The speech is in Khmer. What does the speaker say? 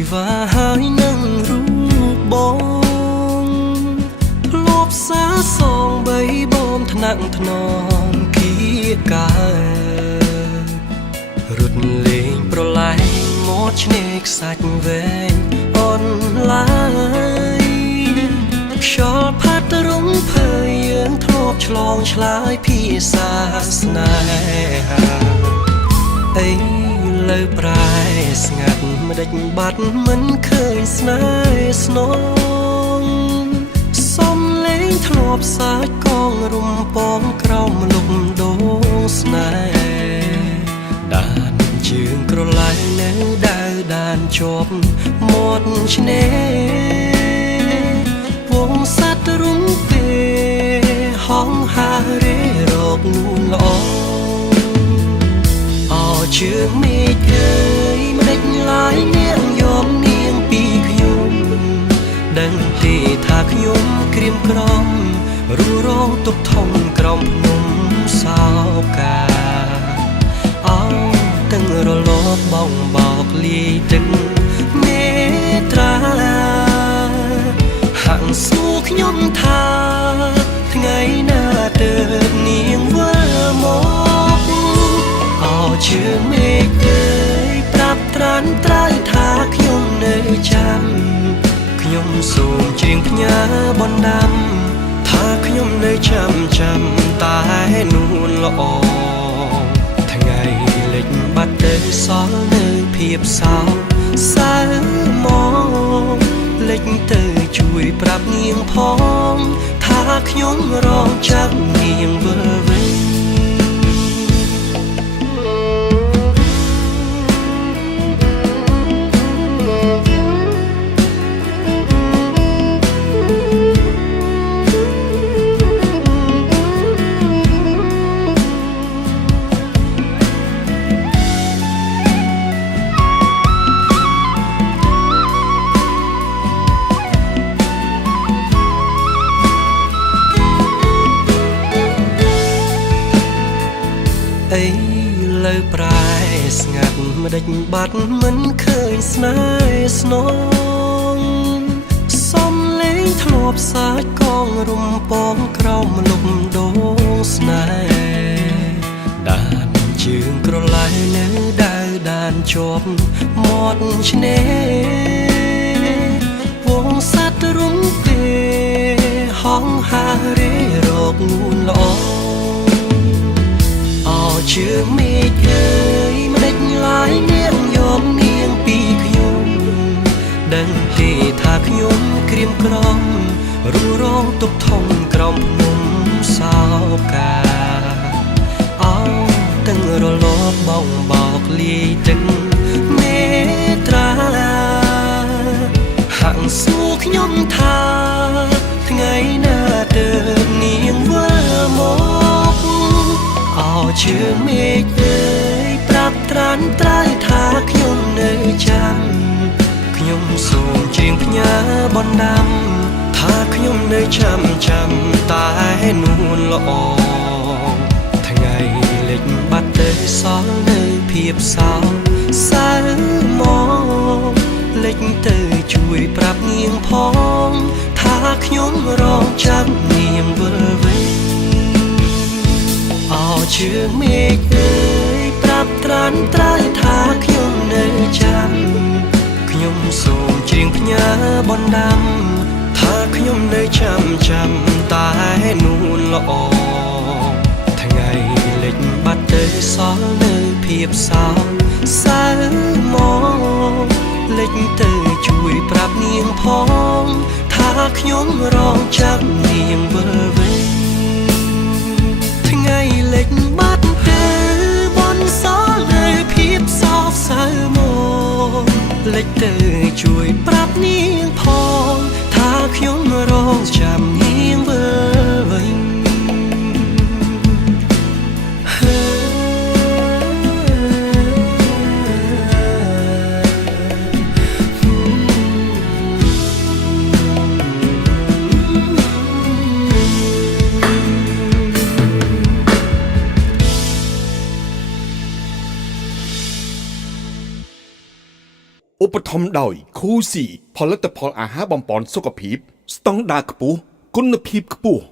ជីវ៉ាហើយនឹងរូបបងធ្លាប់សាសងបីបងថ្នាក់ថ្នមគៀកើរត់លេងប្រឡែងមកឆ្នេរខ្សាច់វែងអនឡាយខ្យល់ផាត់រំភើយយើងធ្លាប់ឆ្លងឆ្លើយភាសាស្នេហាអីលើប្រែស្ងាត់មិនដេចបាត់មិនឃើញស្នេហ៍ស្នងសំលេងធ្លាប់សាច់កងរំពងក្រោមលំដូងស្នេហ៍ដានជើងក្រឡាយនៅដើរដានជាប់មាត់ឆ្នេរវងសត្វរុងពេលហងហារេរកនួនល្អជើងមេឃអើយមិនដេចឡាយនាងយកនាងពីខ្ញុំដឹងទេថាខ្ញុំក្រៀមក្រំរួរងទុកធំក្រំភ្នំសោកាអោទាំងរលកបងបោកលាយទឹកមេត្រាហាក់សួរខ្ញុំថាថ្ងៃណាទើបនាងវិលមកជើងមេឃអើយប្រាប់ត្រានត្រើយថាខ្ញុំនៅចាំខ្ញុំសូមច្រៀងផ្ញើបណ្ដាំថាខ្ញុំនៅចាំតែនួនល្អថ្ងៃលិចបាត់ទៅសល់នៅភាពសោកសៅមកលិចទៅជួយប្រាប់នាងផងថាខ្ញុំរងចាំនាងវិលវិញអីលើប្រែស្ងាត់មិនដេចបាត់មិនឃើញស្នេហ៍ស្នងសំលេងធ្លាប់សាច់កងរំពងក្រោមលំដូងស្នេហ៍ដានជើងក្រឡាយនៅដើរដានជាប់មាត់ឆ្នេរវងសត្វរុំពេលហងហារេរកនួនល្អជើងមេឃអើយមិនដេចឡាយនាងយកនាងពីខ្ញុំដឹងទេថាខ្ញុំក្រៀមក្រំរួរងទុកធំក្រំភ្នំសោកាអោទាំងរលកបងបោកលាយទឹកមេត្រាហាក់សួរខ្ញុំថាថ្ងៃណាទើបនាងវិលមកជើងមេឃអើយប្រាប់ត្រានត្រើយថាខ្ញុំនៅចាំខ្ញុំសូមច្រៀងផ្ញើបណ្ដាំថាខ្ញុំនៅចាំតែនួនល្អថ្ងៃលិចបាត់ទៅសល់នៅភាពសោកសៅមកលិចទៅជួយប្រាប់នាងផងថាខ្ញុំរងចាំនាងវិលវិញជើងមេឃអើយប្រាប់ត្រានត្រើយថាខ្ញុំនៅចាំខ្ញុំសូមច្រៀងផ្ញើបណ្ដាំថាខ្ញុំនៅចាំតែនួនល្អថ្ងៃលិចបាត់ទៅសល់នៅភាពសោកសៅមកលិចទៅជួយប្រាប់នាងផងថាខ្ញុំរងចាំនាងវិលវិញថ្ងៃលិចបាត់ទៅបនសល់នៅភាពសោកសៅមកលិចទៅជួយប្រាប់នាងផងថាខ្ញុំរងចាំនាងវិលវិញ ឧបត្ថម្ភដោយខូស៊ីផលិតផលអាហារបំប៉នសុខភាពស្តង់ដារខ្ពស់គុណភាពខ្ពស់